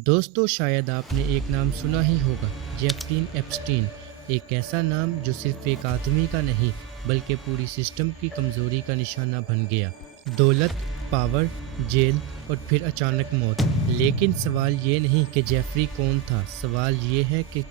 दोस्तों शायद आपने एक नाम सुना ही होगा, जेफरीन एप्स्टीन। एक ऐसा नाम जो सिर्फ एक आदमी का नहीं बल्कि पूरी सिस्टम की कमजोरी का निशाना बन गया। दौलत, पावर, जेल और फिर अचानक मौत। लेकिन सवाल ये नहीं कि जेफरी कौन था, सवाल ये है कि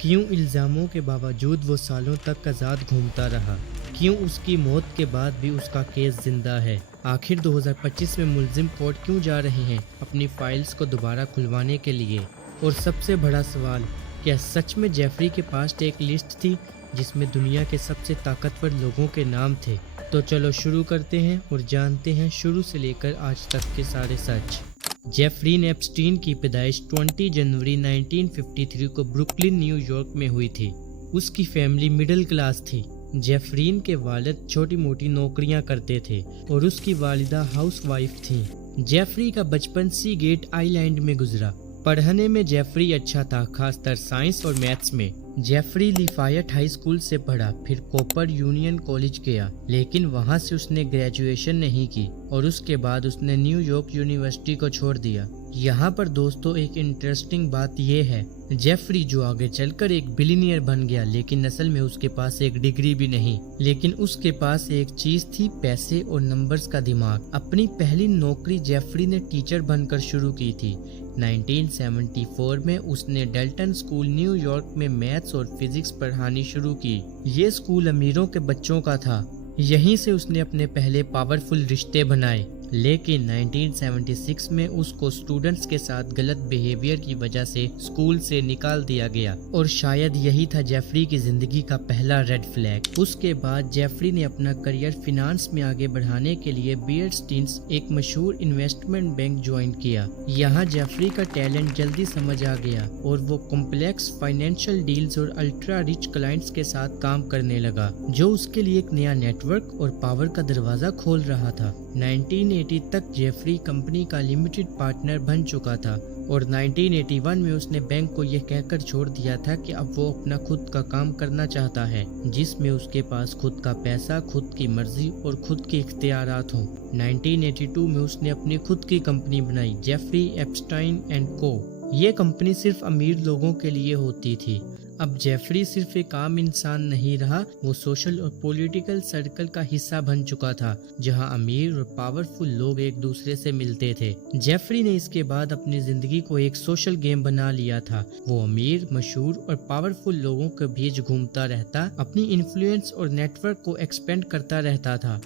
क्यों इल्ज़ामों के बावजूद वो सालों तक आज़ाद घूमता रहा। क्यों उसकी मौत के बाद भी उसका केस जिंदा है। आखिर 2025 में मुलजिम कोर्ट क्यों जा रहे हैं अपनी फाइल्स को दोबारा खुलवाने के लिए। और सबसे बड़ा सवाल, क्या सच में जेफरी के पास एक लिस्ट थी जिसमें दुनिया के सबसे ताकतवर लोगों के नाम थे। तो चलो शुरू करते हैं और जानते हैं शुरू से लेकर आज तक के सारे सच। जेफरीन एप्स्टीन की पैदाइश 20 जनवरी 1953 को ब्रुकलिन, न्यूयॉर्क में हुई थी। उसकी फैमिली मिडिल क्लास थी। जेफरीन के वालिद छोटी मोटी नौकरियां करते थे और उसकी वालिदा हाउसवाइफ थी। जेफरी का बचपन सी गेट आइलैंड में गुजरा। पढ़ने में जेफरी अच्छा था, खासकर साइंस और मैथ्स में। जेफरी लिफायट हाई स्कूल से पढ़ा, फिर कॉपर यूनियन कॉलेज गया, लेकिन वहां से उसने ग्रेजुएशन नहीं की और उसके बाद उसने न्यूयॉर्क यूनिवर्सिटी को छोड़ दिया। यहाँ पर दोस्तों एक इंटरेस्टिंग बात यह है, जेफरी जो आगे चलकर एक बिलियनियर बन गया, लेकिन असल में उसके पास एक डिग्री भी नहीं, लेकिन उसके पास एक चीज थी, पैसे और नंबर्स का दिमाग। अपनी पहली नौकरी जेफरी ने टीचर बनकर शुरू की थी। 1974 में उसने डेल्टन स्कूल न्यूयॉर्क में मैथ्स और फिजिक्स पढ़ानी शुरू की। ये स्कूल अमीरों के बच्चों का था। यहीं से उसने अपने पहले पावरफुल रिश्ते बनाए। लेकिन 1976 में उसको स्टूडेंट्स के साथ गलत बिहेवियर की वजह से स्कूल से निकाल दिया गया और शायद यही था जेफरी की जिंदगी का पहला रेड फ्लैग। उसके बाद जेफरी ने अपना करियर फिनांस में आगे बढ़ाने के लिए बियर स्टीन्स, एक मशहूर इन्वेस्टमेंट बैंक ज्वाइन किया। यहाँ जेफरी का टैलेंट जल्दी समझ आ गया और वो कॉम्प्लेक्स फाइनेंशियल डील्स और अल्ट्रा रिच क्लाइंट्स के साथ काम करने लगा, जो उसके लिए एक नया नेटवर्क और पावर का दरवाजा खोल रहा था। 1980 तक जेफरी कंपनी का लिमिटेड पार्टनर बन चुका था और 1981 में उसने बैंक को यह कहकर छोड़ दिया था कि अब वो अपना खुद का काम करना चाहता है, जिसमें उसके पास खुद का पैसा, खुद की मर्जी और खुद के इख्तियारात हों। 1982 में उसने अपनी खुद की कंपनी बनाई, जेफरी एप्स्टाइन एंड को। ये कंपनी सिर्फ अमीर लोगों के लिए होती थी। अब जेफरी सिर्फ एक आम इंसान नहीं रहा, वो सोशल और पॉलिटिकल सर्कल का हिस्सा बन चुका था, जहां अमीर और पावरफुल लोग एक दूसरे से मिलते थे। जेफरी ने इसके बाद अपनी जिंदगी को एक सोशल गेम बना लिया था। वो अमीर, मशहूर और पावरफुल लोगों के बीच घूमता रहता, अपनी इन्फ्लुएंस और नेटवर्क को एक्सपेंड करता रहता था।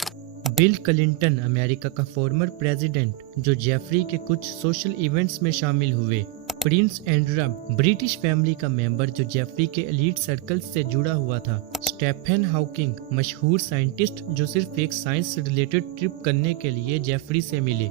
बिल क्लिंटन, अमेरिका का फॉर्मर प्रेसिडेंट, जो जेफरी के कुछ सोशल इवेंट्स में शामिल हुए। प्रिंस एंड्रा, ब्रिटिश फैमिली का मेंबर जो जेफरी के एलीट सर्कल्स से जुड़ा हुआ था। स्टीफन हॉकिंग, मशहूर साइंटिस्ट जो सिर्फ एक साइंस से रिलेटेड ट्रिप करने के लिए जेफरी से मिले।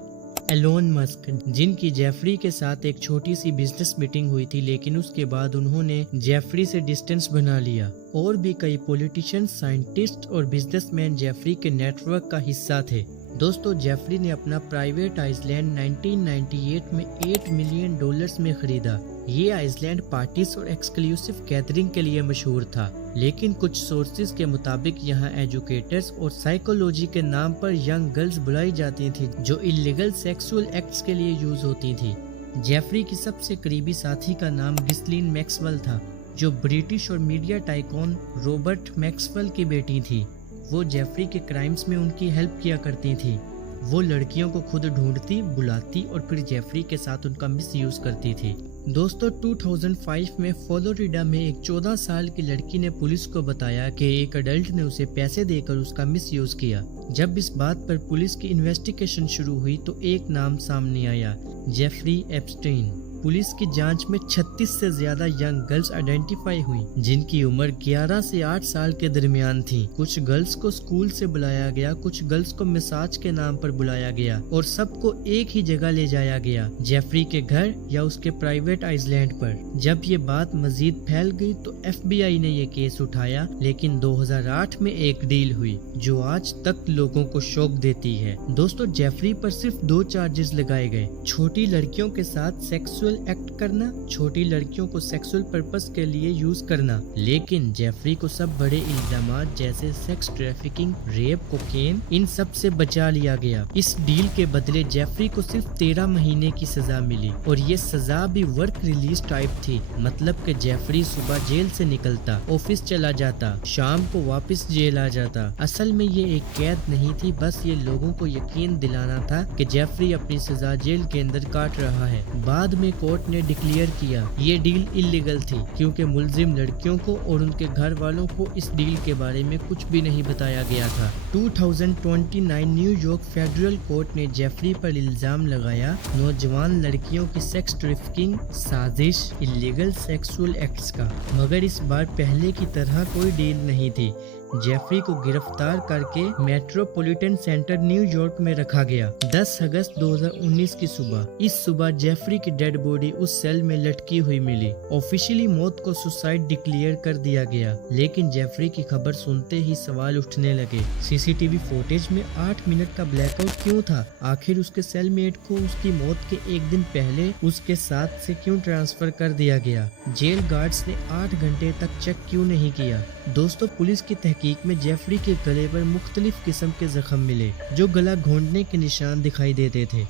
एलोन मस्क, जिनकी जेफरी के साथ एक छोटी सी बिजनेस मीटिंग हुई थी, लेकिन उसके बाद उन्होंने जेफरी से डिस्टेंस बना लिया। और भी कई पॉलिटिशियन, साइंटिस्ट और बिजनेसमैन जेफरी के नेटवर्क का हिस्सा थे। दोस्तों, जेफरी ने अपना प्राइवेट आइसलैंड 1998 में $8 मिलियन में खरीदा। ये आइसलैंड पार्टीज और एक्सक्लूसिव गैदरिंग के लिए मशहूर था, लेकिन कुछ सोर्सेज के मुताबिक यहाँ एजुकेटर्स और साइकोलॉजी के नाम पर यंग गर्ल्स बुलाई जाती थी, जो इलीगल सेक्सुअल एक्ट्स के लिए यूज होती थी। जेफरी की सबसे करीबी साथी का नाम गिस्लीन मैक्सवेल था, जो ब्रिटिश और मीडिया टाइकून रॉबर्ट मैक्सवेल की बेटी थी। वो जेफरी के क्राइम्स में उनकी हेल्प किया करती थी। वो लड़कियों को खुद ढूंढती, बुलाती और फिर जेफरी के साथ उनका मिसयूज करती थी। दोस्तों, 2005 में फ्लोरिडा में एक 14 साल की लड़की ने पुलिस को बताया कि एक अडल्ट ने उसे पैसे देकर उसका मिसयूज किया। जब इस बात पर पुलिस की इन्वेस्टिगेशन शुरू हुई तो एक नाम सामने आया, जेफरी एप्स्टीन। पुलिस की जांच में 36 से ज्यादा यंग गर्ल्स आइडेंटिफाई हुई, जिनकी उम्र 11 से 8 साल के दरमियान थी। कुछ गर्ल्स को स्कूल से बुलाया गया, कुछ गर्ल्स को मसाज के नाम पर बुलाया गया और सबको एक ही जगह ले जाया गया, जेफरी के घर या उसके प्राइवेट प्राइवेट आइसलैंड पर। जब ये बात मजीद फैल गई तो FBI ने ये केस उठाया, लेकिन 2008 में एक डील हुई जो आज तक लोगों को शौक देती है। दोस्तों, जेफरी पर सिर्फ 2 चार्जेस लगाए गए। छोटी लड़कियों के साथ सेक्सुअल एक्ट करना, छोटी लड़कियों को सेक्सुअल पर्पस के लिए यूज करना। लेकिन जेफरी को सब बड़े इल्जामात जैसे सेक्स ट्रैफिकिंग, रेप, कोकेन, इन सब से बचा लिया गया। इस डील के बदले जेफरी को सिर्फ 13 महीने की सजा मिली और ये सजा भी वर्क रिलीज टाइप थी। मतलब कि जेफरी सुबह जेल से निकलता, ऑफिस चला जाता, शाम को वापस जेल आ जाता। असल में ये एक कैद नहीं थी, बस ये लोगों को यकीन दिलाना था कि जेफरी अपनी सजा जेल के अंदर काट रहा है। बाद में कोर्ट ने डिक्लेयर किया ये डील इलीगल थी, क्योंकि मुलजिम लड़कियों को और उनके घर वालों को इस डील के बारे में कुछ भी नहीं बताया गया था। 2029 न्यूयॉर्क फेडरल कोर्ट ने जेफरी पर इल्जाम लगाया नौजवान लड़कियों की सेक्स ट्रैफिकिंग, साजिश, इलीगल सेक्सुअल एक्ट्स का। मगर इस बार पहले की तरह कोई डील नहीं थी। जेफरी को गिरफ्तार करके मेट्रोपॉलिटन सेंटर न्यूयॉर्क में रखा गया। 10 अगस्त 2019 की सुबह, इस सुबह जेफरी की डेड बॉडी उस सेल में लटकी हुई मिली। ऑफिशियली मौत को सुसाइड डिक्लेयर कर दिया गया, लेकिन जेफरी की खबर सुनते ही सवाल उठने लगे। सीसीटीवी फुटेज में 8 मिनट का ब्लैकआउट क्यों था? आखिर उसके सेलमेट को उसकी मौत के एक दिन पहले उसके साथ से क्यों ट्रांसफर कर दिया गया? जेल गार्ड्स ने 8 घंटे तक चेक क्यों नहीं किया? दोस्तों, पुलिस की तहकीक में जेफरी के गले पर मुख्तलिफ किस्म के जख्म मिले, जो गला घोंटने के निशान दिखाई देते थे।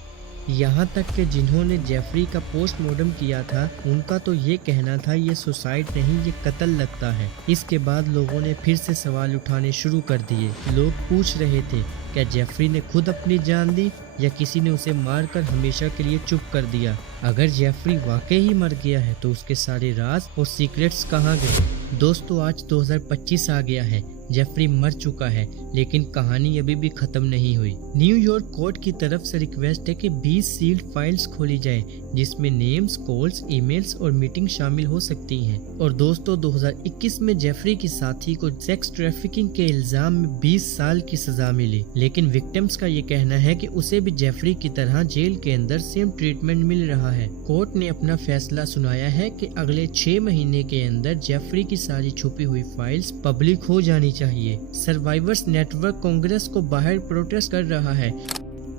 यहाँ तक कि जिन्होंने जेफरी का पोस्टमार्टम किया था, उनका तो ये कहना था ये सुसाइड नहीं, ये कत्ल लगता है। इसके बाद लोगों ने फिर से सवाल उठाने शुरू कर दिए। लोग पूछ रहे थे, क्या जेफरी ने खुद अपनी जान ली या किसी ने उसे मारकर हमेशा के लिए चुप कर दिया? अगर जेफरी वाकई ही मर गया है तो उसके सारे राज और सीक्रेट्स कहाँ गए? दोस्तों, आज 2025 आ गया है। जेफरी मर चुका है, लेकिन कहानी अभी भी खत्म नहीं हुई। न्यूयॉर्क कोर्ट की तरफ से रिक्वेस्ट है कि 20 सील्ड फाइल्स खोली जाए, जिसमें नेम्स, कॉल्स, ईमेल्स और मीटिंग शामिल हो सकती हैं। और दोस्तों, 2021 में जेफरी की साथी को सेक्स ट्रैफिकिंग के इल्जाम में 20 साल की सजा मिली, लेकिन विक्टिम्स का ये कहना है कि उसे भी जेफरी की तरह जेल के अंदर सेम ट्रीटमेंट मिल रहा है। कोर्ट ने अपना फैसला सुनाया है कि अगले 6 महीने के अंदर जेफरी की सारी छुपी हुई फाइल्स पब्लिक हो जानी चाहिए। सर्वाइवर्स नेटवर्क कांग्रेस को बाहर प्रोटेस्ट कर रहा है।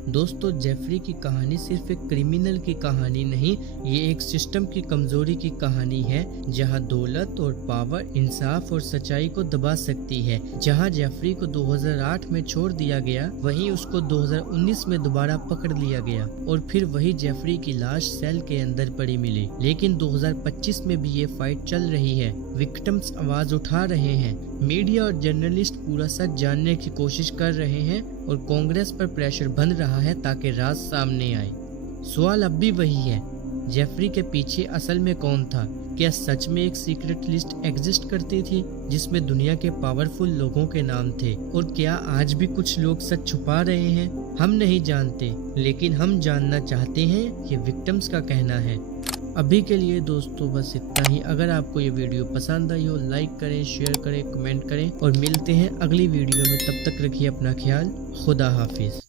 दोस्तों, जेफरी की कहानी सिर्फ एक क्रिमिनल की कहानी नहीं, ये एक सिस्टम की कमजोरी की कहानी है, जहां दौलत और पावर इंसाफ और सच्चाई को दबा सकती है। जहां जेफरी को 2008 में छोड़ दिया गया, वहीं उसको 2019 में दोबारा पकड़ लिया गया और फिर वही जेफरी की लाश सेल के अंदर पड़ी मिली। लेकिन 2025 में भी ये फाइट चल रही है। विक्टिम्स आवाज उठा रहे हैं, मीडिया और जर्नलिस्ट पूरा सच जानने की कोशिश कर रहे हैं और कांग्रेस पर प्रेशर बन रहा है ताकि राज सामने आए। सवाल अब भी वही है, जेफरी के पीछे असल में कौन था? क्या सच में एक सीक्रेट लिस्ट एग्जिस्ट करती थी जिसमें दुनिया के पावरफुल लोगों के नाम थे? और क्या आज भी कुछ लोग सच छुपा रहे हैं? हम नहीं जानते, लेकिन हम जानना चाहते हैं, ये विक्टिम्स का कहना है। अभी के लिए दोस्तों बस इतना ही। अगर आपको ये वीडियो पसंद आई हो, लाइक करें, शेयर करें, कमेंट करें और मिलते हैं अगली वीडियो में। तब तक रखिए अपना ख्याल। खुदा हाफिज।